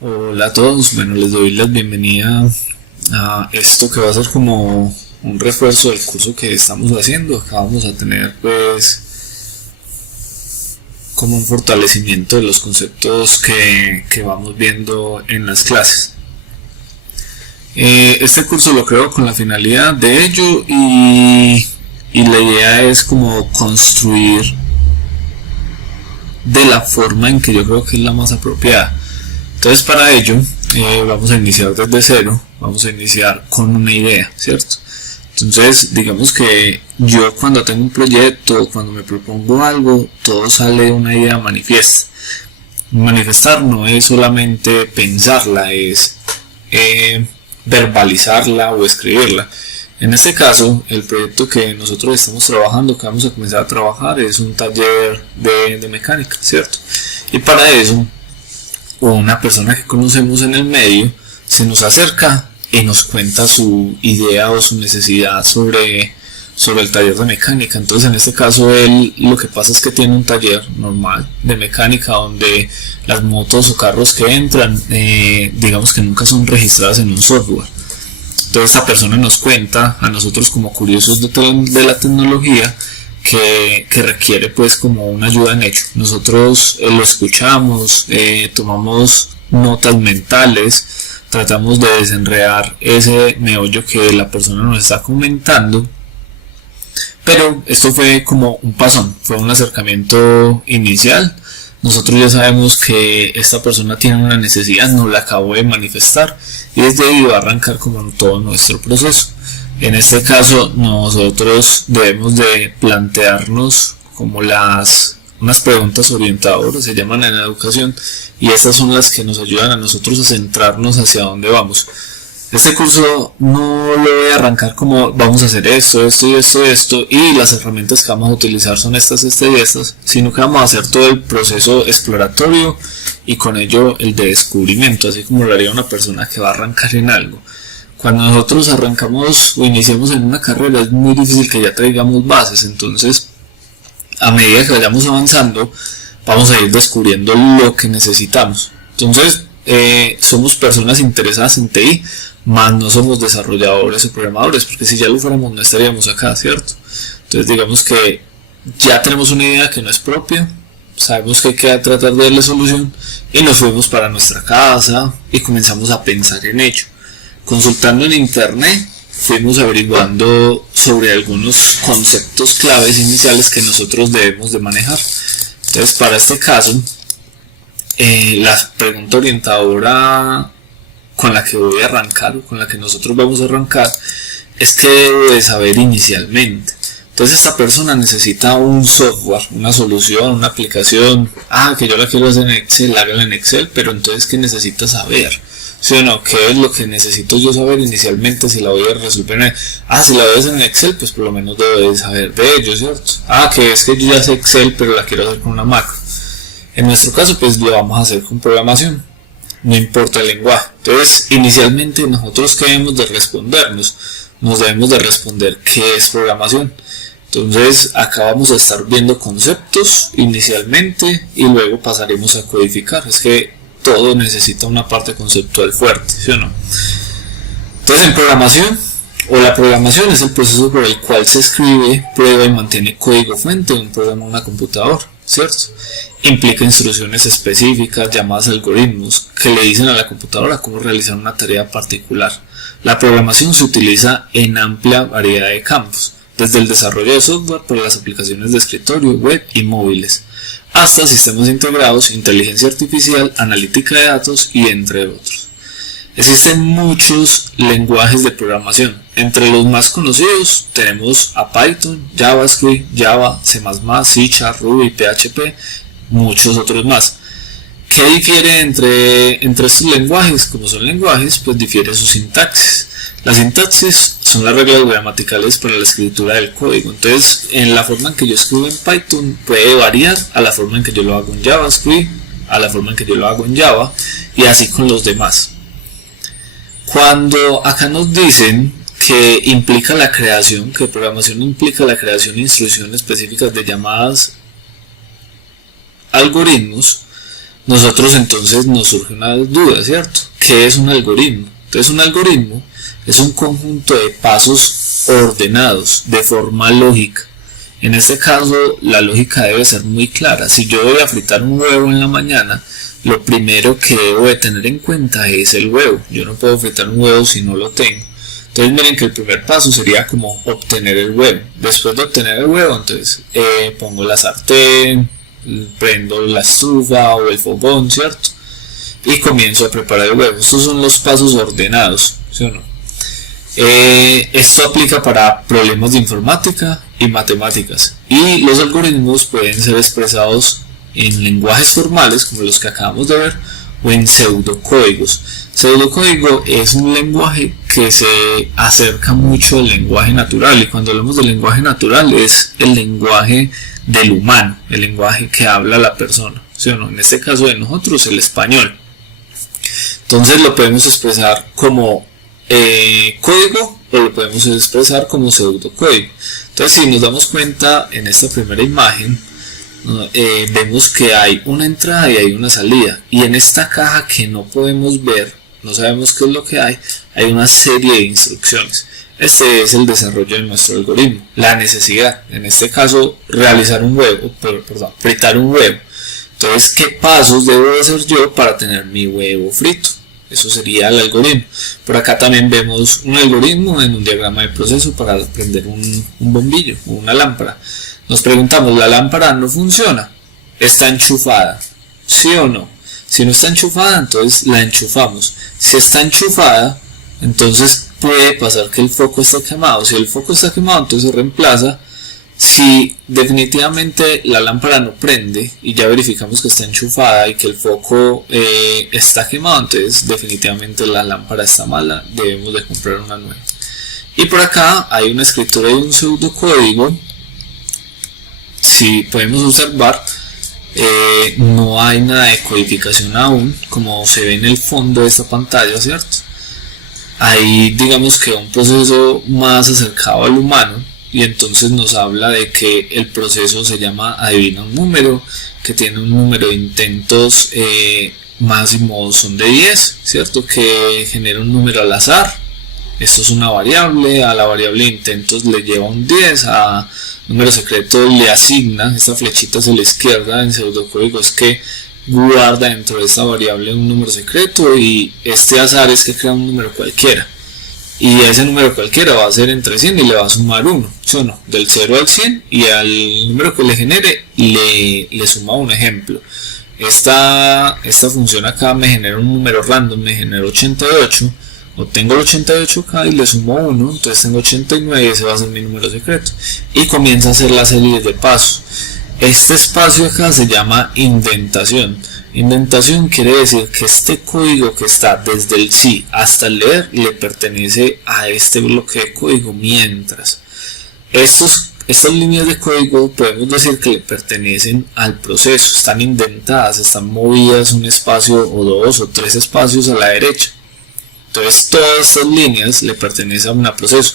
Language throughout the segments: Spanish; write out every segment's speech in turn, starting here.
Hola a todos, bueno, les doy la bienvenida a esto que va a ser como un refuerzo del curso que estamos haciendo. Acá vamos a tener pues como un fortalecimiento de los conceptos que vamos viendo en las clases. Este curso lo creo con la finalidad de ello y la idea es como construir de la forma en que yo creo que es la más apropiada. Entonces para ello vamos a iniciar desde cero, vamos a iniciar con una idea, ¿cierto? Entonces digamos que yo cuando tengo un proyecto, cuando me propongo algo, todo sale de una idea manifiesta. Manifestar no es solamente pensarla, es verbalizarla o escribirla. En este caso, el proyecto que nosotros estamos trabajando, que vamos a comenzar a trabajar, es un taller de mecánica, ¿cierto? Y para eso, una persona que conocemos en el medio se nos acerca y nos cuenta su idea o su necesidad sobre el taller de mecánica. Entonces en este caso él lo que pasa es que tiene un taller normal de mecánica donde las motos o carros que entran digamos que nunca son registradas en un software. Entonces esta persona nos cuenta a nosotros como curiosos de la tecnología que requiere pues como una ayuda en ello. Nosotros lo escuchamos, tomamos notas mentales, tratamos de desenredar ese meollo que la persona nos está comentando, pero esto fue como un pasón, fue un acercamiento inicial. Nosotros ya sabemos que esta persona tiene una necesidad, nos la acabó de manifestar y desde ahí va a arrancar como todo nuestro proceso. En este caso nosotros debemos de plantearnos como unas preguntas orientadoras, se llaman en la educación, y estas son las que nos ayudan a nosotros a centrarnos hacia dónde vamos. Este curso no lo voy a arrancar como vamos a hacer esto y las herramientas que vamos a utilizar son estas y estas, sino que vamos a hacer todo el proceso exploratorio y con ello el de descubrimiento, así como lo haría una persona que va a arrancar en algo. Cuando nosotros arrancamos o iniciamos en una carrera es muy difícil que ya traigamos bases, entonces a medida que vayamos avanzando vamos a ir descubriendo lo que necesitamos. Entonces somos personas interesadas en TI, más no somos desarrolladores o programadores, porque si ya lo fuéramos no estaríamos acá, ¿cierto? Entonces digamos que ya tenemos una idea que no es propia, sabemos que hay que tratar de darle solución y nos fuimos para nuestra casa y comenzamos a pensar en ello. Consultando en internet fuimos averiguando sobre algunos conceptos claves iniciales que nosotros debemos de manejar. Entonces para este caso la pregunta orientadora con la que voy a arrancar o con la que nosotros vamos a arrancar es qué debo de saber inicialmente. Entonces esta persona necesita un software, una solución, una aplicación, que yo la quiero hacer en Excel, hágala en Excel, pero entonces ¿qué necesita saber? ¿Sí o no? ¿Qué es lo que necesito yo saber inicialmente si la voy a resolver en si la voy a hacer en Excel, pues por lo menos debo de saber de ello, ¿cierto? Que es que yo ya sé Excel, pero la quiero hacer con una macro. En nuestro caso, pues lo vamos a hacer con programación, no importa el lenguaje. Entonces, inicialmente nosotros ¿qué debemos de respondernos? Nos debemos de responder ¿qué es programación? Entonces, acá vamos a estar viendo conceptos inicialmente y luego pasaremos a codificar. Es que todo necesita una parte conceptual fuerte, ¿sí o no? Entonces en programación, la programación es el proceso por el cual se escribe, prueba y mantiene código fuente de un programa o una computadora, ¿cierto? Implica instrucciones específicas llamadas algoritmos que le dicen a la computadora cómo realizar una tarea particular. La programación se utiliza en amplia variedad de campos, desde el desarrollo de software para las aplicaciones de escritorio, web y móviles, hasta sistemas integrados, inteligencia artificial, analítica de datos y entre otros. Existen muchos lenguajes de programación. Entre los más conocidos tenemos a Python, JavaScript, Java, C++, C#, Ruby, PHP, muchos otros más. ¿Qué difiere entre estos lenguajes? Como son lenguajes, pues difiere su sintaxis. La sintaxis son las reglas gramaticales para la escritura del código. Entonces, en la forma en que yo escribo en Python puede variar a la forma en que yo lo hago en JavaScript, a la forma en que yo lo hago en Java y así con los demás. Cuando acá nos dicen que implica la creación, que programación implica la creación de instrucciones específicas de llamadas algoritmos, nosotros entonces nos surge una duda, ¿cierto? ¿Qué es un algoritmo? Entonces un algoritmo es un conjunto de pasos ordenados de forma lógica. En este caso la lógica debe ser muy clara. Si yo voy a fritar un huevo en la mañana, lo primero que debo de tener en cuenta es el huevo. Yo no puedo fritar un huevo si no lo tengo. Entonces miren que el primer paso sería como obtener el huevo. Después de obtener el huevo, entonces pongo la sartén, prendo la estufa o el fogón, ¿cierto? Y comienzo a preparar el huevo. Estos son los pasos ordenados, ¿sí o no? Esto aplica para problemas de informática y matemáticas. Y los algoritmos pueden ser expresados en lenguajes formales, como los que acabamos de ver, o en pseudocódigos. Pseudocódigo es un lenguaje que se acerca mucho al lenguaje natural, y cuando hablamos del lenguaje natural es el lenguaje del humano, el lenguaje que habla la persona, ¿sí o no? En este caso de nosotros, el español. Entonces lo podemos expresar como código o lo podemos expresar como pseudocódigo. Entonces, si nos damos cuenta en esta primera imagen, vemos que hay una entrada y hay una salida, y en esta caja que no podemos ver, no sabemos qué es lo que hay una serie de instrucciones. Este es el desarrollo de nuestro algoritmo, la necesidad, en este caso realizar un huevo, fritar un huevo. Entonces, ¿qué pasos debo hacer yo para tener mi huevo frito? Eso sería el algoritmo. Por acá también vemos un algoritmo en un diagrama de proceso para prender un bombillo o una lámpara. Nos preguntamos, ¿la lámpara no funciona? ¿Está enchufada? ¿Sí o no? Si no está enchufada, entonces la enchufamos. Si está enchufada, entonces puede pasar que el foco esté quemado. Si el foco está quemado, entonces se reemplaza. Si definitivamente la lámpara no prende y ya verificamos que está enchufada y que el foco está quemado, entonces definitivamente la lámpara está mala, debemos de comprar una nueva. Y por acá hay una escritura de un pseudocódigo. Si podemos observar, no hay nada de codificación aún, como se ve en el fondo de esta pantalla, ¿cierto? Hay, digamos que un proceso más acercado al humano, y entonces nos habla de que el proceso se llama adivina un número, que tiene un número de intentos máximo son de 10, ¿cierto? Que genera un número al azar. Esto es una variable, a la variable de intentos le lleva un 10, a número secreto le asigna, esta flechita hacia la izquierda en pseudocódigo es que guarda dentro de esta variable un número secreto, y este azar es que crea un número cualquiera. Y ese número cualquiera va a ser entre 100 y le va a sumar 1, ¿sí o no? Del 0 al 100, y al número que le genere le suma un ejemplo. Esta función acá me genera un número random, me genera 88, obtengo el 88 acá y le sumo 1, entonces tengo 89 y ese va a ser mi número secreto. Y comienza a hacer la serie de pasos. Este espacio acá se llama indentación. Indentación quiere decir que este código que está desde el sí hasta el leer le pertenece a este bloque de código, mientras estas líneas de código podemos decir que le pertenecen al proceso, están indentadas, están movidas un espacio o dos o tres espacios a la derecha. Entonces todas estas líneas le pertenecen a un proceso.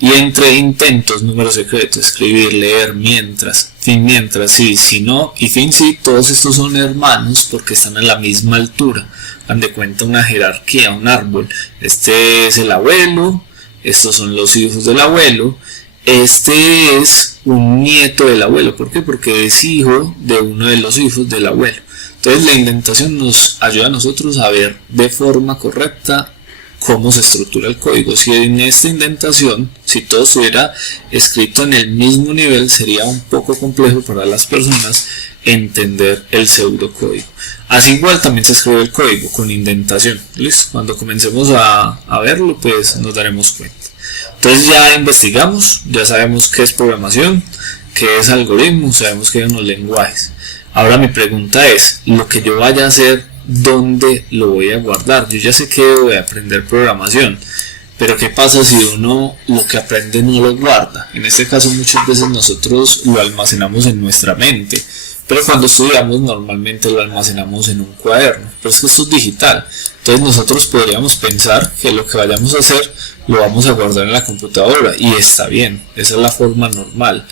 Y entre intentos, número secreto, escribir, leer, mientras, fin, mientras, sí, si no y fin, sí, todos estos son hermanos porque están a la misma altura. Dan de cuenta una jerarquía, un árbol. Este es el abuelo, estos son los hijos del abuelo, este es un nieto del abuelo. ¿Por qué? Porque es hijo de uno de los hijos del abuelo. Entonces la indentación nos ayuda a nosotros a ver de forma correcta cómo se estructura el código. Si en esta indentación, si todo estuviera escrito en el mismo nivel, sería un poco complejo para las personas entender el pseudocódigo. Así igual también se escribe el código con indentación. ¿Listo? Cuando comencemos a verlo, pues nos daremos cuenta. Entonces ya investigamos, ya sabemos qué es programación, qué es algoritmo, sabemos qué son los lenguajes. Ahora mi pregunta es, lo que yo vaya a hacer, ¿dónde lo voy a guardar? Yo ya sé que debo de aprender programación, pero ¿qué pasa si uno lo que aprende no lo guarda? En este caso muchas veces nosotros lo almacenamos en nuestra mente, pero cuando estudiamos normalmente lo almacenamos en un cuaderno, pero es que esto es digital. Entonces nosotros podríamos pensar que lo que vayamos a hacer lo vamos a guardar en la computadora, y está bien, esa es la forma normal.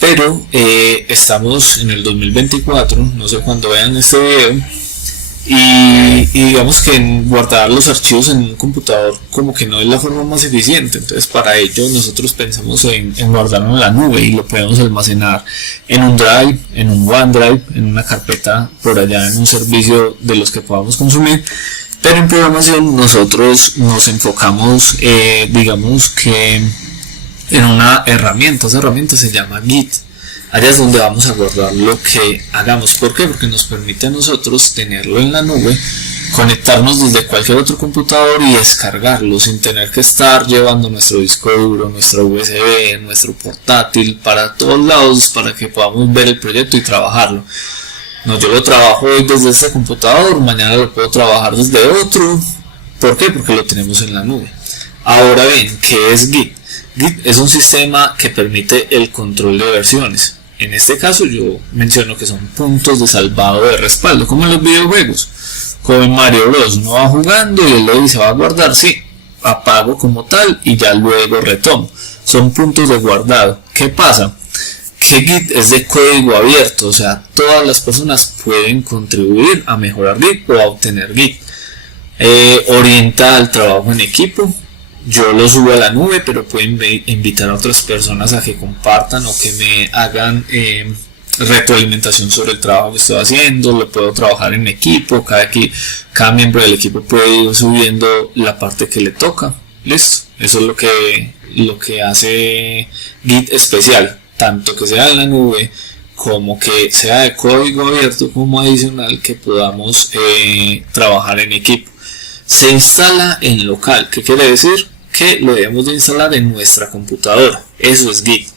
Pero estamos en el 2024, no sé cuándo vean este video, y digamos que en guardar los archivos en un computador como que no es la forma más eficiente. Entonces para ello nosotros pensamos en guardarlo en la nube y lo podemos almacenar en un Drive, en un OneDrive, en una carpeta por allá, en un servicio de los que podamos consumir. Pero en programación nosotros nos enfocamos digamos que en una herramienta. Esa herramienta se llama Git. Allá es donde vamos a guardar lo que hagamos. ¿Por qué? Porque nos permite a nosotros tenerlo en la nube, conectarnos desde cualquier otro computador y descargarlo sin tener que estar llevando nuestro disco duro, nuestro USB, nuestro portátil para todos lados para que podamos ver el proyecto y trabajarlo. No, yo lo trabajo hoy desde este computador, mañana lo puedo trabajar desde otro. ¿Por qué? Porque lo tenemos en la nube. Ahora bien, ¿qué es Git? Git es un sistema que permite el control de versiones. En este caso yo menciono que son puntos de salvado de respaldo, como en los videojuegos. Como en Mario Bros. Uno va jugando y él le dice va a guardar, sí, apago como tal y ya luego retomo. Son puntos de guardado. ¿Qué pasa? Que Git es de código abierto, o sea, todas las personas pueden contribuir a mejorar Git o a obtener Git. Orienta al trabajo en equipo. Yo lo subo a la nube, pero pueden invitar a otras personas a que compartan o que me hagan retroalimentación sobre el trabajo que estoy haciendo. Lo puedo trabajar en equipo, cada miembro del equipo puede ir subiendo la parte que le toca. Listo, eso es lo que hace Git especial, tanto que sea en la nube como que sea de código abierto, como adicional que podamos trabajar en equipo. Se instala en local. ¿Qué quiere decir? Que lo debemos de instalar en nuestra computadora. Eso es Git.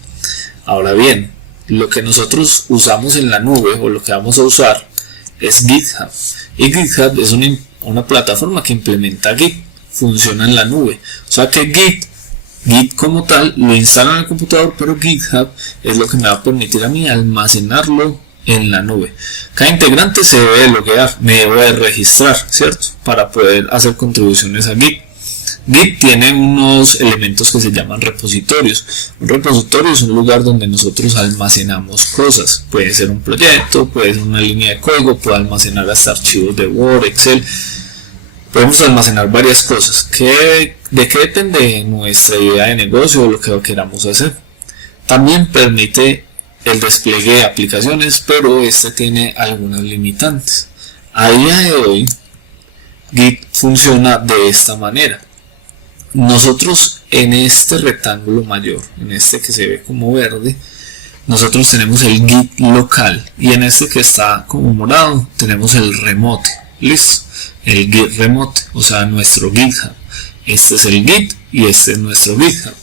Ahora bien, lo que nosotros usamos en la nube o lo que vamos a usar es GitHub. Y GitHub es una plataforma que implementa Git. Funciona en la nube. O sea que Git como tal lo instala en el computador, pero GitHub es lo que me va a permitir a mí almacenarlo en la nube. Cada integrante se debe loguear, me debe de registrar, ¿cierto? Para poder hacer contribuciones a Git. Git tiene unos elementos que se llaman repositorios. Un repositorio es un lugar donde nosotros almacenamos cosas. Puede ser un proyecto, puede ser una línea de código, puede almacenar hasta archivos de Word, Excel. Podemos almacenar varias cosas. ¿De qué depende nuestra idea de negocio o lo que queramos hacer? También permite el despliegue de aplicaciones, pero este tiene algunas limitantes. A día de hoy, Git funciona de esta manera. Nosotros en este rectángulo mayor, en este que se ve como verde, nosotros tenemos el Git local, y en este que está como morado tenemos el remote. Listo, el Git remote, o sea, nuestro GitHub. Este es el Git y este es nuestro GitHub.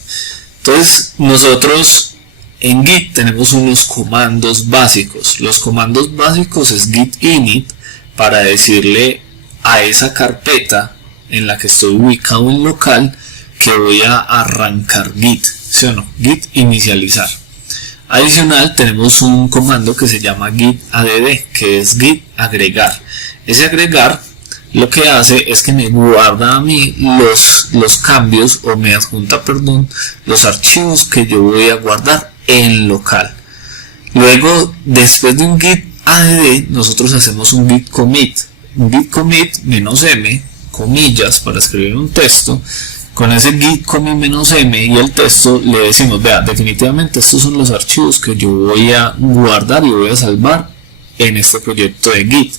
Entonces nosotros en Git tenemos unos comandos básicos. Los comandos básicos es git init, para decirle a esa carpeta en la que estoy ubicado en local que voy a arrancar Git, ¿sí o no? Git inicializar. Adicional tenemos un comando que se llama git add, que es git agregar. Ese agregar lo que hace es que me guarda a mí los cambios, o me adjunta, perdón, los archivos que yo voy a guardar en local. Luego, después de un git add, nosotros hacemos un git commit. Un git commit -m, comillas, para escribir un texto. Con ese git commit -m y el texto le decimos, vea, definitivamente estos son los archivos que yo voy a guardar y voy a salvar en este proyecto de Git.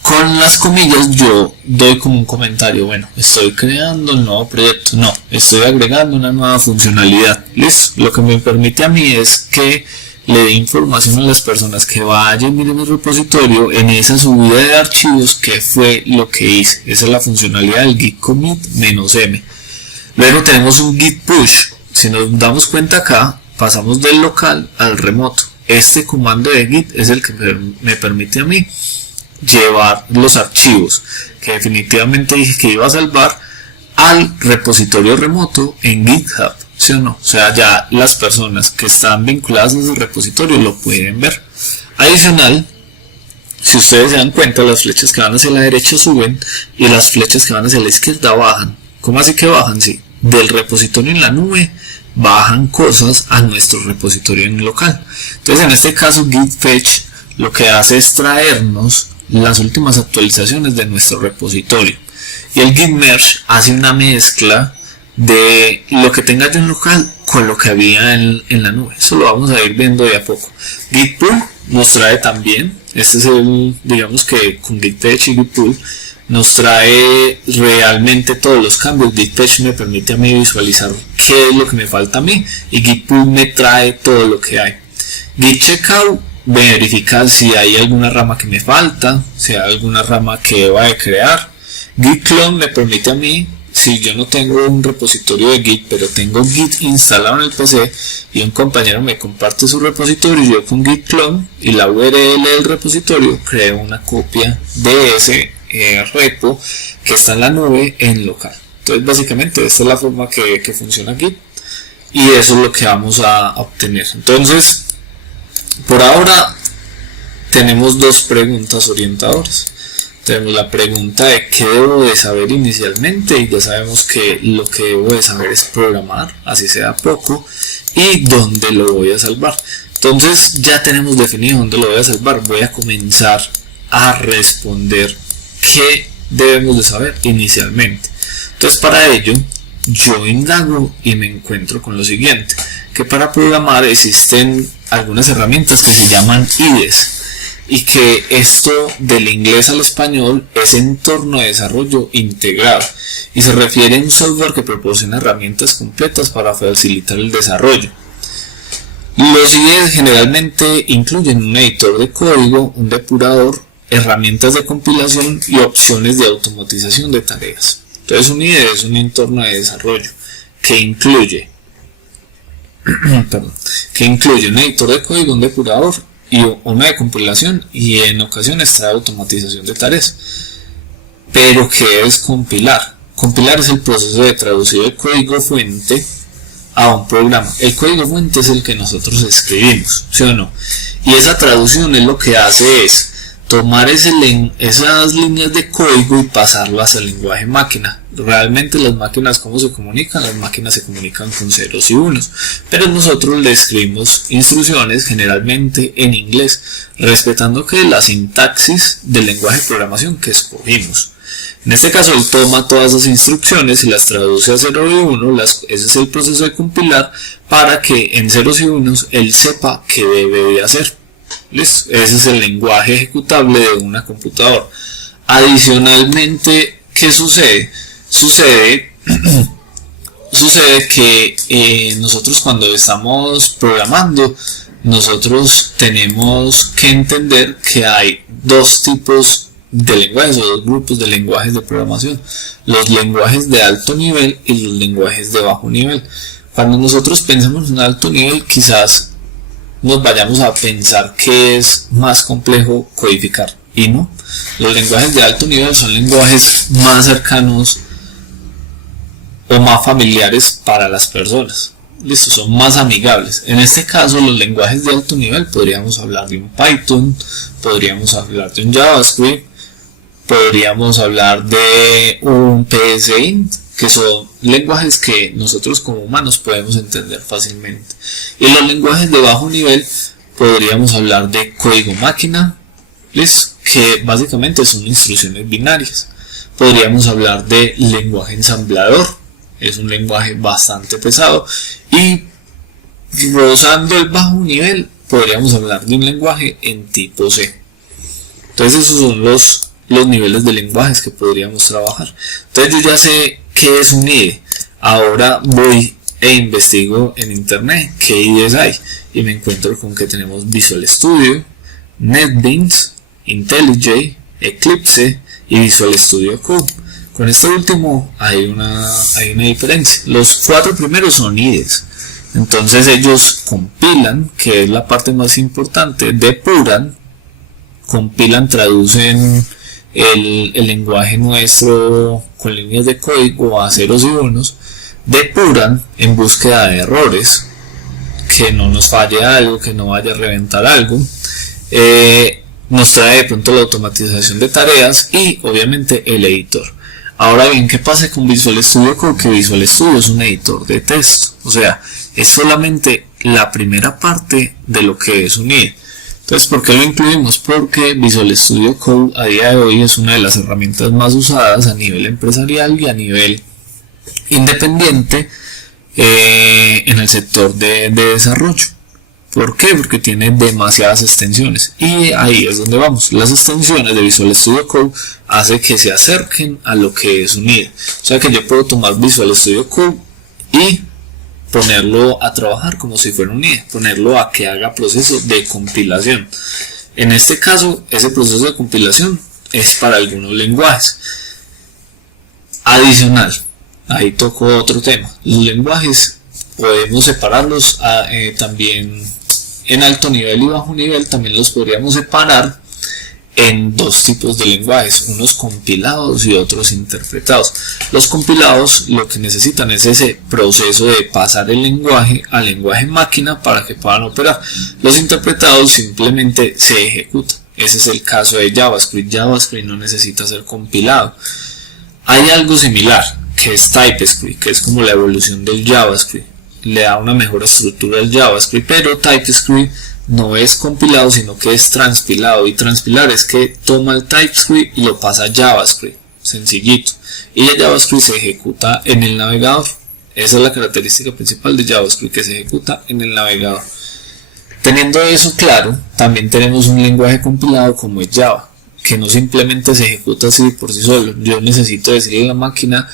Con las comillas yo doy como un comentario, bueno, estoy creando un nuevo proyecto, no, estoy agregando una nueva funcionalidad. Listo, lo que me permite a mí es que le dé información a las personas que vayan, miren el repositorio, en esa subida de archivos, que fue lo que hice. Esa es la funcionalidad del git commit -m. Luego tenemos un git push. Si nos damos cuenta acá, pasamos del local al remoto. Este comando de git es el que me permite a mí llevar los archivos que definitivamente dije que iba a salvar al repositorio remoto en GitHub, ¿sí o no? O sea, ya las personas que están vinculadas a ese repositorio lo pueden ver. Adicional, si ustedes se dan cuenta, las flechas que van hacia la derecha suben y las flechas que van hacia la izquierda bajan. ¿Cómo así que bajan? Sí, del repositorio en la nube bajan cosas a nuestro repositorio en local. Entonces, en este caso, git fetch lo que hace es traernos las últimas actualizaciones de nuestro repositorio. Y el git merge hace una mezcla de lo que tenga yo en local con lo que había en la nube. Eso lo vamos a ir viendo de a poco. Git pull nos trae también, este es el, digamos que con git patch y git pull nos trae realmente todos los cambios. Git patch me permite a mí visualizar qué es lo que me falta a mí, y git pull me trae todo lo que hay. Git checkout verificar si hay alguna rama que me falta, si hay alguna rama que deba de crear. Git clone me permite a mí, si yo no tengo un repositorio de Git, pero tengo Git instalado en el PC y un compañero me comparte su repositorio, yo con Git clone y la URL del repositorio creo una copia de ese repo que está en la nube en local. Entonces básicamente esta es la forma que funciona Git, y eso es lo que vamos a obtener. Entonces por ahora tenemos dos preguntas orientadoras. Tenemos la pregunta de qué debo de saber inicialmente, y ya sabemos que lo que debo de saber es programar, así sea poco, y dónde lo voy a salvar. Entonces ya tenemos definido dónde lo voy a salvar. Voy a comenzar a responder qué debemos de saber inicialmente. Entonces para ello yo indago y me encuentro con lo siguiente, que para programar existen algunas herramientas que se llaman IDEs, y que esto del inglés al español es entorno de desarrollo integrado, y se refiere a un software que proporciona herramientas completas para facilitar el desarrollo. Los IDEs generalmente incluyen un editor de código, un depurador, herramientas de compilación y opciones de automatización de tareas. Entonces un IDE es un entorno de desarrollo que incluye un editor de código, un depurador y una de compilación, y en ocasiones trae automatización de tareas. Pero ¿qué es compilar? Compilar es el proceso de traducir el código fuente a un programa. El código fuente es el que nosotros escribimos, ¿sí o no? Y esa traducción es lo que hace es tomar esas líneas de código y pasarlo hacia el lenguaje máquina. Realmente las máquinas, ¿cómo se comunican? Las máquinas se comunican con ceros y unos, pero nosotros le escribimos instrucciones generalmente en inglés, respetando que la sintaxis del lenguaje de programación que escogimos. En este caso él toma todas esas instrucciones y las traduce a 0 y 1, ese es el proceso de compilar, para que en ceros y unos él sepa qué debe de hacer. ¿Listo? Ese es el lenguaje ejecutable de una computadora. Adicionalmente, ¿qué sucede? Sucede que nosotros cuando estamos programando, nosotros tenemos que entender que hay dos tipos de lenguajes, o dos grupos de lenguajes de programación: los lenguajes de alto nivel y los lenguajes de bajo nivel. Cuando nosotros pensamos en alto nivel, quizás nos vayamos a pensar que es más complejo codificar, y no. Los lenguajes de alto nivel son lenguajes más cercanos o más familiares para las personas. Listo, son más amigables. En este caso, los lenguajes de alto nivel, podríamos hablar de un Python, podríamos hablar de un JavaScript, podríamos hablar de un PSInt, que son lenguajes que nosotros como humanos podemos entender fácilmente. Y los lenguajes de bajo nivel, podríamos hablar de código máquina, ¿listo?, que básicamente son instrucciones binarias. Podríamos hablar de lenguaje ensamblador, es un lenguaje bastante pesado. Y rozando el bajo nivel, podríamos hablar de un lenguaje en tipo C. Entonces esos son los niveles de lenguajes que podríamos trabajar. Entonces yo ya sé qué es un IDE. Ahora voy e investigo en internet qué IDEs hay, y me encuentro con que tenemos Visual Studio, NetBeans, IntelliJ, Eclipse y Visual Studio Code. Con este último hay una diferencia. Los cuatro primeros son IDEs. Entonces ellos compilan, que es la parte más importante, depuran, compilan, traducen el lenguaje nuestro con líneas de código a ceros y unos, depuran en búsqueda de errores, que no nos falle algo, que no vaya a reventar algo, nos trae de pronto la automatización de tareas y obviamente el editor. Ahora bien, ¿qué pasa con Visual Studio Code? Que Visual Studio es un editor de texto, o sea, es solamente la primera parte de lo que es un IDE. Entonces, ¿por qué lo incluimos? Porque Visual Studio Code a día de hoy es una de las herramientas más usadas a nivel empresarial y a nivel independiente en el sector de desarrollo. ¿Por qué? Porque tiene demasiadas extensiones y ahí es donde vamos. Las extensiones de Visual Studio Code hacen que se acerquen a lo que es un IDE. O sea que yo puedo tomar Visual Studio Code y ponerlo a trabajar como si fuera un IDE, ponerlo a que haga proceso de compilación. En este caso, ese proceso de compilación es para algunos lenguajes. Adicional, ahí toco otro tema. Los lenguajes podemos separarlos también en alto nivel y bajo nivel. También los podríamos separar en dos tipos de lenguajes, unos compilados y otros interpretados. Los compilados lo que necesitan es ese proceso de pasar el lenguaje al lenguaje máquina para que puedan operar. Los interpretados simplemente se ejecutan. Ese es el caso de JavaScript. JavaScript no necesita ser compilado. Hay algo similar que es TypeScript, que es como la evolución del JavaScript. Le da una mejor estructura al JavaScript, pero TypeScript no es compilado, sino que es transpilado. Y transpilar es que toma el TypeScript y lo pasa a JavaScript, sencillito. Y el JavaScript se ejecuta en el navegador. Esa es la característica principal de JavaScript, que se ejecuta en el navegador. Teniendo eso claro, también tenemos un lenguaje compilado como es Java, que no simplemente se ejecuta así por sí solo. Yo necesito decirle a la máquina: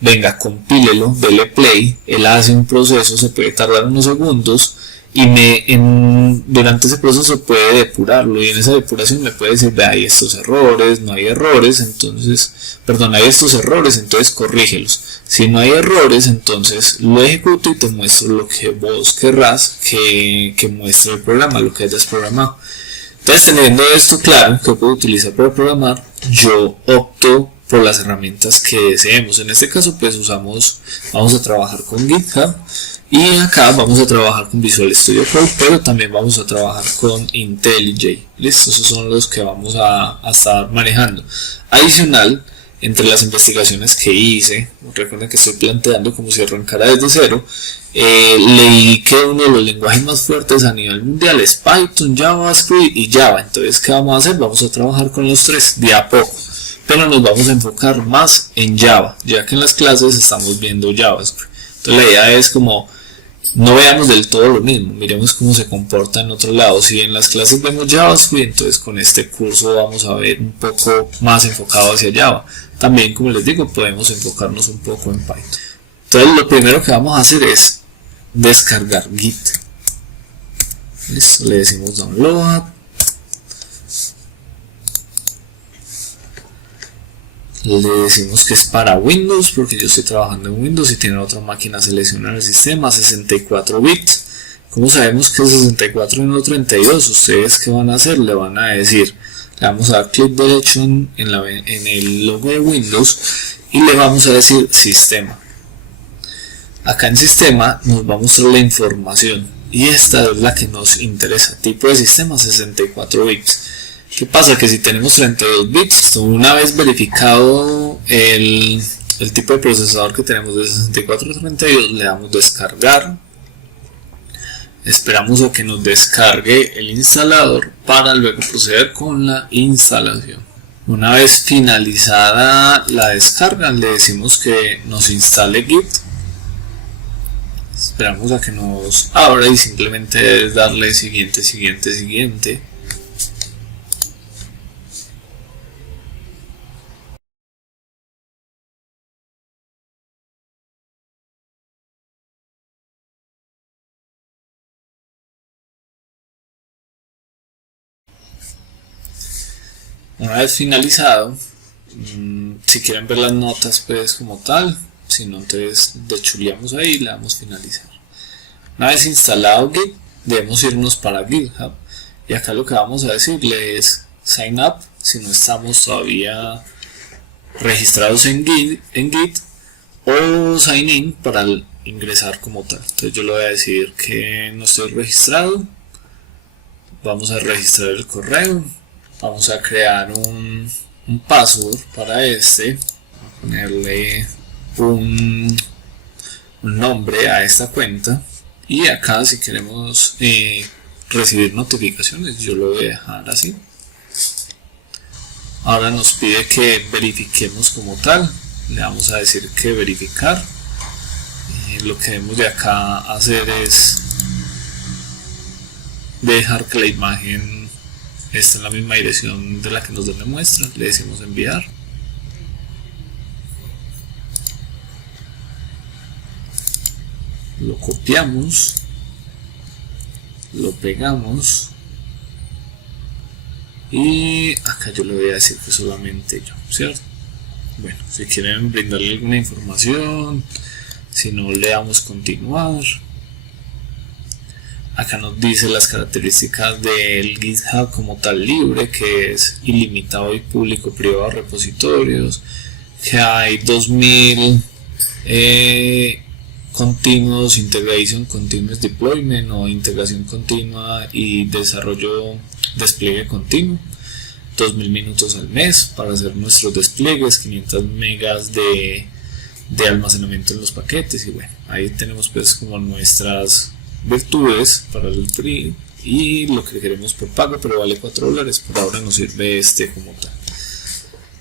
venga, compílelo, dele play, él hace un proceso, se puede tardar unos segundos y durante ese proceso puede depurarlo, y en esa depuración me puede decir: ve, hay estos errores, no hay errores, entonces, perdón, hay estos errores, entonces corrígelos. Si no hay errores, entonces lo ejecuto y te muestro lo que vos querrás que muestre el programa, lo que hayas programado. Entonces, teniendo esto claro, que puedo utilizar para programar, yo opto por las herramientas que deseemos. En este caso, pues vamos a trabajar con GitHub, y acá vamos a trabajar con Visual Studio Code, pero también vamos a trabajar con IntelliJ. Listo, esos son los que vamos a estar manejando. Adicional, entre las investigaciones que hice, recuerden que estoy planteando como si arrancara desde cero, leí que uno de los lenguajes más fuertes a nivel mundial es Python, JavaScript y Java. Entonces, ¿qué vamos a hacer? Vamos a trabajar con los tres de a poco, pero nos vamos a enfocar más en Java, ya que en las clases estamos viendo JavaScript. Entonces la idea es como no veamos del todo lo mismo, miremos cómo se comporta en otro lado. Si en las clases vemos JavaScript, entonces con este curso vamos a ver un poco más enfocado hacia Java. También, como les digo, podemos enfocarnos un poco en Python. Entonces lo primero que vamos a hacer es descargar Git. Listo, le decimos download. Le decimos que es para Windows, porque yo estoy trabajando en Windows. Si tienen otra máquina, seleccionan el sistema, 64 bits. ¿Cómo sabemos que es 64 y no 32? ¿Ustedes qué van a hacer? Le van a decir, le vamos a dar clic derecho en el logo de Windows y le vamos a decir sistema. Acá en sistema nos va a mostrar la información, y esta es la que nos interesa: tipo de sistema 64 bits. ¿Qué pasa? Que si tenemos 32 bits, una vez verificado el tipo de procesador que tenemos de 64 a 32, le damos descargar. Esperamos a que nos descargue el instalador para luego proceder con la instalación. Una vez finalizada la descarga, le decimos que nos instale Git. Esperamos a que nos abra y simplemente es darle siguiente, siguiente, siguiente. Una vez finalizado, si quieren ver las notas pues como tal, si no, entonces dechuleamos ahí y le damos finalizar. Una vez instalado Git, debemos irnos para GitHub, y acá lo que vamos a decirle es sign up si no estamos todavía registrados en Git, o sign in para ingresar como tal. Entonces yo le voy a decir que no estoy registrado, vamos a registrar el correo. Vamos a crear un password para ponerle un nombre a esta cuenta, y acá si queremos recibir notificaciones. Yo lo voy a dejar así. Ahora nos pide que verifiquemos como tal. Le vamos a decir que verificar. Lo que debemos de acá hacer es dejar que la imagen esté en la misma dirección de la que nos demuestra. Le decimos enviar. Lo copiamos, lo pegamos y acá yo le voy a decir que solamente yo, ¿cierto? Bueno, si quieren brindarle alguna información, si no, le damos continuar. Acá nos dice las características del GitHub como tal libre, que es ilimitado y público privado de repositorios, que hay 2000 continuous integration, continuous deployment o integración continua y despliegue continuo, 2000 minutos al mes para hacer nuestros despliegues, 500 megas de almacenamiento en los paquetes. Y bueno, ahí tenemos pues como nuestras virtudes para el free y lo que queremos por pago, pero vale $4. Por ahora nos sirve como tal.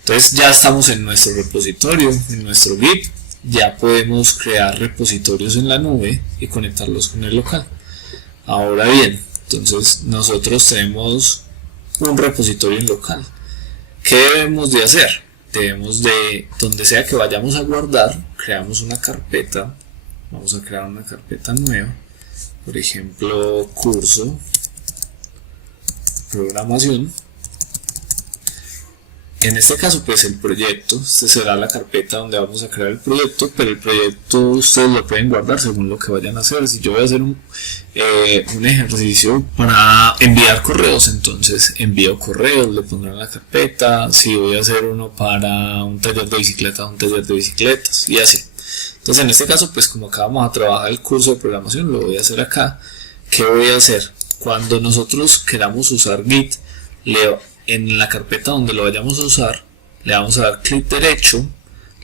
Entonces ya estamos en nuestro repositorio, en nuestro Git. Ya podemos crear repositorios en la nube y conectarlos con el local. Ahora bien, entonces nosotros tenemos un repositorio en local. ¿Qué debemos de hacer? Debemos de, donde sea que vayamos a guardar, creamos una carpeta. Vamos a crear una carpeta nueva. Por ejemplo, curso, programación. En este caso pues el proyecto, este será la carpeta donde vamos a crear el proyecto, pero el proyecto ustedes lo pueden guardar según lo que vayan a hacer. Si yo voy a hacer un ejercicio para enviar correos, entonces envío correos, le pondrán la carpeta. Si voy a hacer uno para un taller de bicicletas, un taller de bicicletas y así. Entonces en este caso pues como acá vamos a trabajar el curso de programación, lo voy a hacer acá. ¿Qué voy a hacer? Cuando nosotros queramos usar Git, en la carpeta donde lo vayamos a usar, le vamos a dar clic derecho,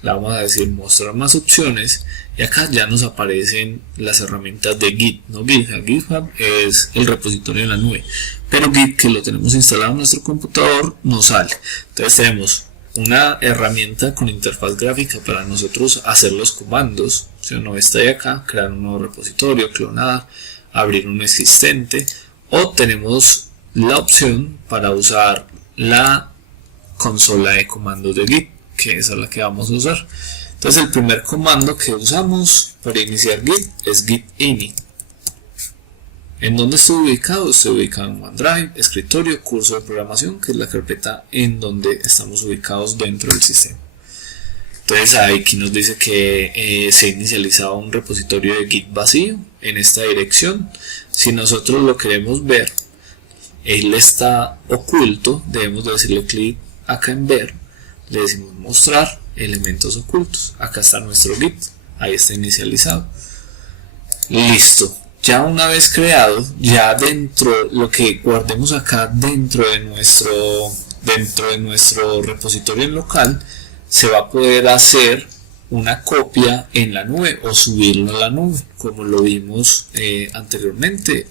le vamos a decir mostrar más opciones y acá ya nos aparecen las herramientas de Git, no GitHub. GitHub es el repositorio en la nube, pero Git, que lo tenemos instalado en nuestro computador, no sale. Entonces tenemos una herramienta con interfaz gráfica para nosotros hacer los comandos. Si uno está de acá, crear un nuevo repositorio, clonar, abrir un existente, o tenemos la opción para usar la consola de comandos de Git, que es la que vamos a usar. Entonces el primer comando que usamos para iniciar Git es git init. ¿En dónde estoy ubicado? Estoy ubicado en OneDrive, escritorio, curso de programación, que es la carpeta en donde estamos ubicados dentro del sistema. Entonces aquí nos dice que se ha inicializado un repositorio de Git vacío en esta dirección. Si nosotros lo queremos ver, él está oculto, debemos de decirle clic acá en ver, le decimos mostrar elementos ocultos. Acá está nuestro Git, ahí está inicializado. Listo, ya una vez creado, ya dentro, lo que guardemos acá dentro de nuestro repositorio en local, se va a poder hacer una copia en la nube o subirlo a la nube, como lo vimos anteriormente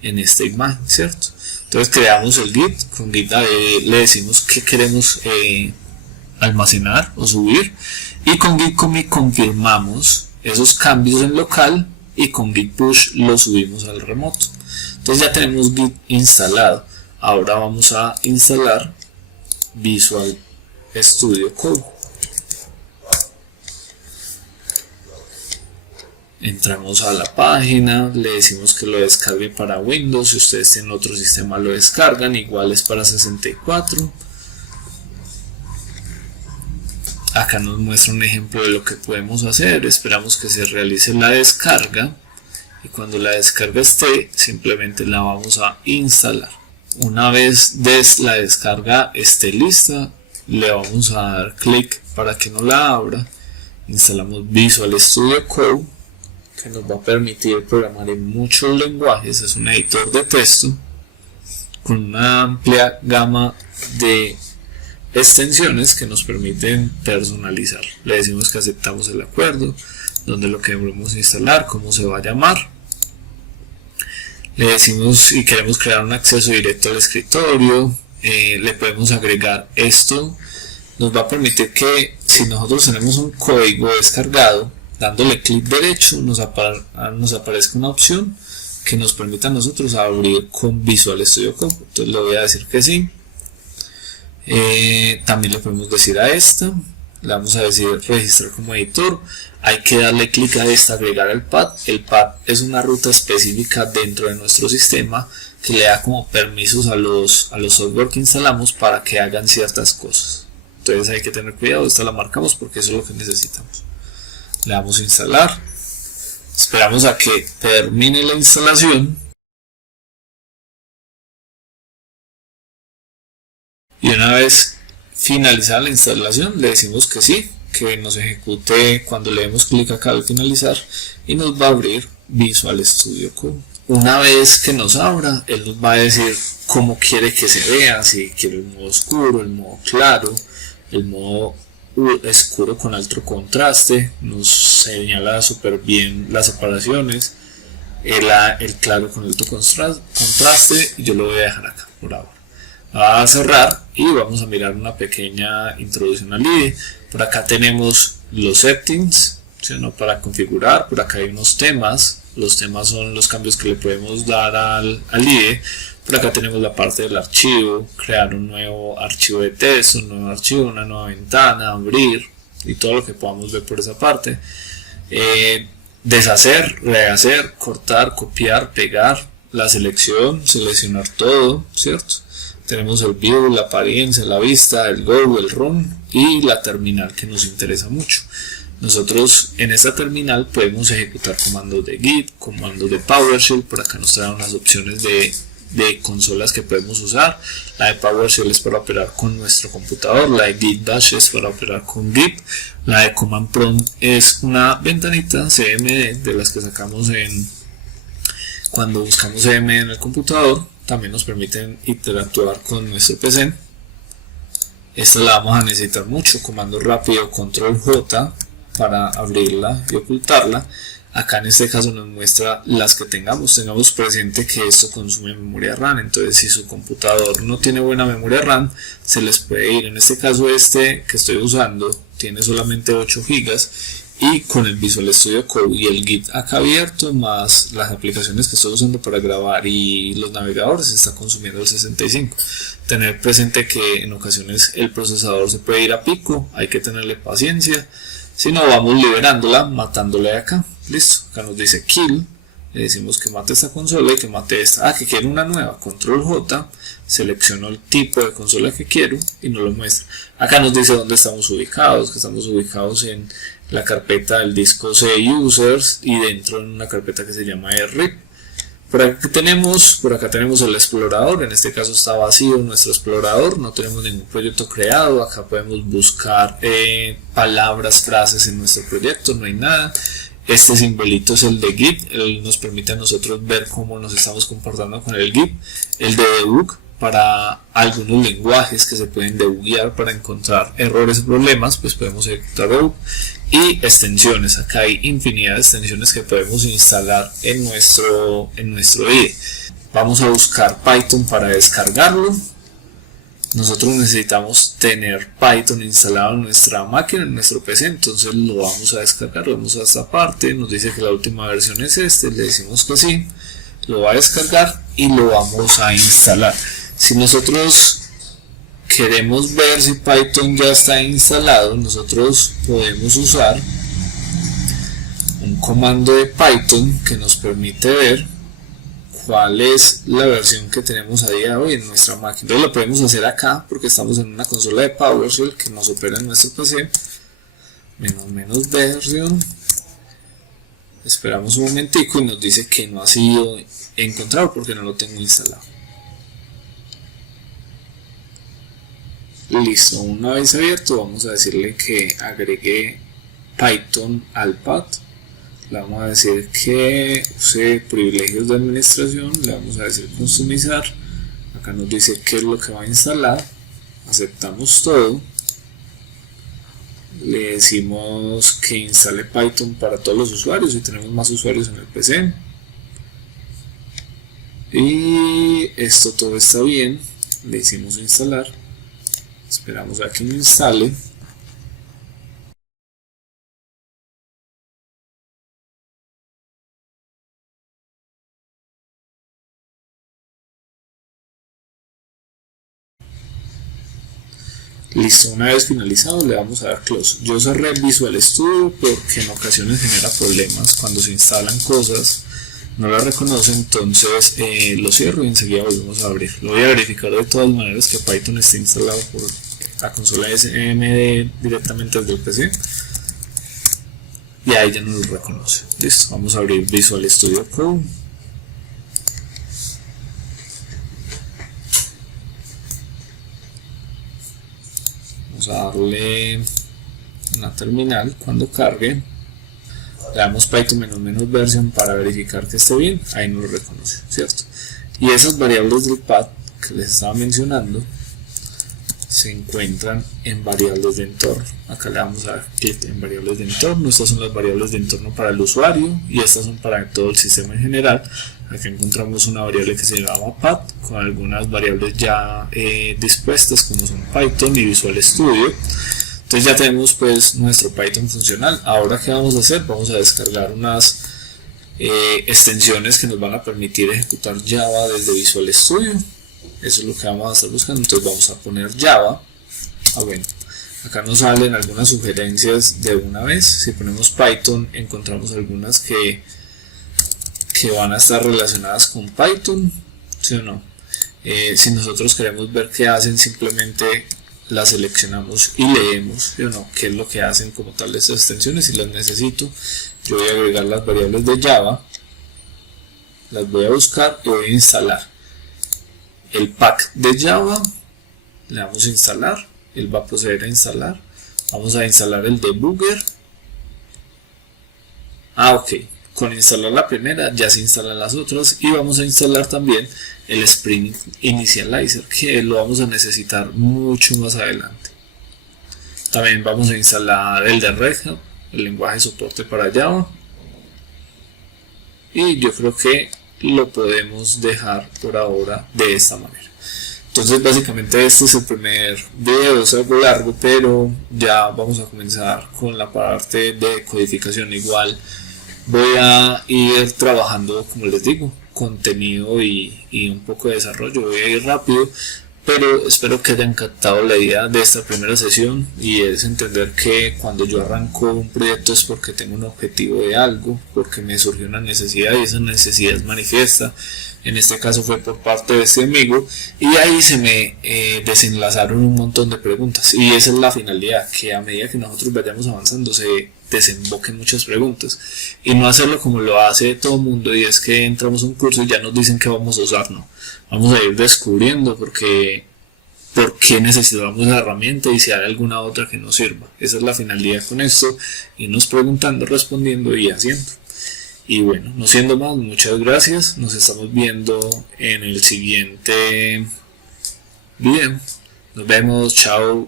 en esta imagen, ¿cierto? Entonces creamos el Git, con Git le decimos que queremos almacenar o subir, y con Git commit confirmamos esos cambios en local y con Git push lo subimos al remoto. Entonces ya tenemos Git instalado. Ahora vamos a instalar Visual Studio Code. Entramos a la página, le decimos que lo descargue para Windows. Si ustedes tienen otro sistema lo descargan, igual es para 64. Acá nos muestra un ejemplo de lo que podemos hacer. Esperamos que se realice la descarga y cuando la descarga esté, simplemente la vamos a instalar. Una vez la descarga esté lista, le vamos a dar clic para que nos la abra. Instalamos Visual Studio Code, que nos va a permitir programar en muchos lenguajes. Es un editor de texto con una amplia gama de extensiones que nos permiten personalizar. Le decimos que aceptamos el acuerdo, donde lo queremos instalar, cómo se va a llamar. Le decimos si queremos crear un acceso directo al escritorio, le podemos agregar esto. Nos va a permitir que si nosotros tenemos un código descargado, dándole clic derecho nos aparezca una opción que nos permita a nosotros abrir con Visual Studio Code. Entonces le voy a decir que sí. También le podemos decir a esta, le vamos a decir registrar como editor. Hay que darle clic a esta, agregar el path. El path es una ruta específica dentro de nuestro sistema que le da como permisos a los software que instalamos para que hagan ciertas cosas. Entonces hay que tener cuidado, esta la marcamos porque eso es lo que necesitamos. Le damos a instalar, esperamos a que termine la instalación y una vez finalizada la instalación le decimos que sí, que nos ejecute cuando le demos clic acá al finalizar y nos va a abrir Visual Studio Code. Una vez que nos abra, él nos va a decir cómo quiere que se vea, si quiere el modo oscuro, el modo claro, el modo oscuro con alto contraste, nos señala súper bien las separaciones, el claro con alto contraste, y yo lo voy a dejar acá por ahora. Va a cerrar y vamos a mirar una pequeña introducción al IDE. Por acá tenemos los settings, ¿sí? ¿No? Para configurar. Por acá hay unos temas. Los temas son los cambios que le podemos dar al IDE. Por acá tenemos la parte del archivo, crear un nuevo archivo de texto, un nuevo archivo, una nueva ventana, abrir y todo lo que podamos ver por esa parte. Deshacer, rehacer, cortar, copiar, pegar, la selección, seleccionar todo, ¿cierto? Tenemos el view, la apariencia, la vista, el go, el run y la terminal que nos interesa mucho. Nosotros en esta terminal podemos ejecutar comandos de Git, comandos de PowerShell. Por acá nos traen unas opciones de consolas que podemos usar. La de PowerShell es para operar con nuestro computador, la de Git Bash es para operar con Git, la de Command Prompt es una ventanita CMD de las que sacamos cuando buscamos CMD en el computador. También nos permiten interactuar con nuestro PC. Esta la vamos a necesitar mucho. Comando rápido, control J para abrirla y ocultarla. Acá en este caso nos muestra las que tengamos presente que esto consume memoria RAM. Entonces si su computador no tiene buena memoria RAM, se les puede ir. En este caso este que estoy usando tiene solamente 8 GB y con el Visual Studio Code y el Git acá abierto más las aplicaciones que estoy usando para grabar y los navegadores está consumiendo el 65. Tener presente que en ocasiones el procesador se puede ir a pico, hay que tenerle paciencia. Si no, vamos liberándola, matándola de acá. Listo, acá nos dice kill. Le decimos que mate esta consola y que mate esta. Que quiero una nueva. Control J. Selecciono el tipo de consola que quiero y nos lo muestra. Acá nos dice dónde estamos ubicados. Que estamos ubicados en la carpeta del disco C users y dentro en una carpeta que se llama RIP. Por acá tenemos el explorador. En este caso está vacío nuestro explorador, no tenemos ningún proyecto creado. Acá podemos buscar palabras, frases en nuestro proyecto, no hay nada. Este simbolito es el de Git, él nos permite a nosotros ver cómo nos estamos comportando con el Git. El de debug, para algunos lenguajes que se pueden debuguear para encontrar errores o problemas, pues podemos ejecutar debug. Y extensiones, acá hay infinidad de extensiones que podemos instalar en nuestro IDE. Vamos a buscar Python para descargarlo. Nosotros necesitamos tener Python instalado en nuestra máquina, en nuestro PC, entonces lo vamos a descargar. Vamos a esta parte, nos dice que la última versión es le decimos que sí, lo va a descargar y lo vamos a instalar. Si nosotros queremos ver si Python ya está instalado, nosotros podemos usar un comando de Python que nos permite ver cuál es la versión que tenemos a día de hoy en nuestra máquina. Entonces lo podemos hacer acá porque estamos en una consola de PowerShell que nos opera en nuestro PC. Menos versión. Esperamos un momentico y nos dice que no ha sido encontrado porque no lo tengo instalado. Listo, una vez abierto vamos a decirle que agregue Python al path. Le vamos a decir que use privilegios de administración, le vamos a decir customizar. Acá nos dice qué es lo que va a instalar, aceptamos todo. Le decimos que instale Python para todos los usuarios si tenemos más usuarios en el PC. y esto todo está bien. Le hicimos instalar, esperamos a que lo instale. Listo, una vez finalizado le vamos a dar close. Yo cerré Visual Studio porque en ocasiones genera problemas cuando se instalan cosas, no la reconoce, entonces lo cierro y enseguida volvemos a abrir. Lo voy a verificar de todas maneras que Python esté instalado por la consola SMD directamente desde el PC y ahí ya no lo reconoce. Listo, vamos a abrir Visual Studio Code. Vamos a darle una terminal. Cuando cargue le damos Python "-" para verificar que esté bien. Ahí no lo reconoce, ¿cierto? Y esas variables del path que les estaba mencionando se encuentran en variables de entorno. Acá le damos a clic en variables de entorno. Estas son las variables de entorno para el usuario y estas son para todo el sistema en general. Aquí encontramos una variable que se llama path con algunas variables ya dispuestas, como son Python y Visual Studio. Entonces ya tenemos pues nuestro Python funcional. Ahora ¿qué vamos a hacer? Vamos a descargar unas extensiones que nos van a permitir ejecutar Java desde Visual Studio. Eso es lo que vamos a estar buscando. Entonces vamos a poner Java. Bueno, acá nos salen algunas sugerencias de una vez. Si ponemos Python encontramos algunas que van a estar relacionadas con Python, ¿sí o no? Si nosotros queremos ver qué hacen, simplemente las seleccionamos y leemos, ¿sí o no?, qué es lo que hacen como tal estas extensiones. Si las necesito, yo voy a agregar las variables de Java, las voy a buscar y voy a instalar el pack de Java. Le damos a instalar, él va a proceder a instalar. Vamos a instalar el debugger. Ok, con instalar la primera ya se instalan las otras, y vamos a instalar también el Spring Initializer, que lo vamos a necesitar mucho más adelante. También vamos a instalar el de Red Hat, el lenguaje de soporte para Java, y yo creo que lo podemos dejar por ahora de esta manera. Entonces básicamente este es el primer video, es algo largo, pero ya vamos a comenzar con la parte de codificación. Igual voy a ir trabajando, como les digo, contenido y un poco de desarrollo. Voy a ir rápido, pero espero que hayan captado la idea de esta primera sesión, y es entender que cuando yo arranco un proyecto es porque tengo un objetivo de algo, porque me surgió una necesidad y esa necesidad es manifiesta. En este caso fue por parte de este amigo, y ahí se me desenlazaron un montón de preguntas, y esa es la finalidad, que a medida que nosotros vayamos avanzando se desemboquen muchas preguntas, y no hacerlo como lo hace todo el mundo, y es que entramos a un curso y ya nos dicen que vamos a usar. No, vamos a ir descubriendo por qué necesitamos la herramienta y si hay alguna otra que nos sirva. Esa es la finalidad con esto, irnos preguntando, respondiendo y haciendo. Y bueno, no siendo más, muchas gracias. Nos estamos viendo en el siguiente video. Nos vemos, chao.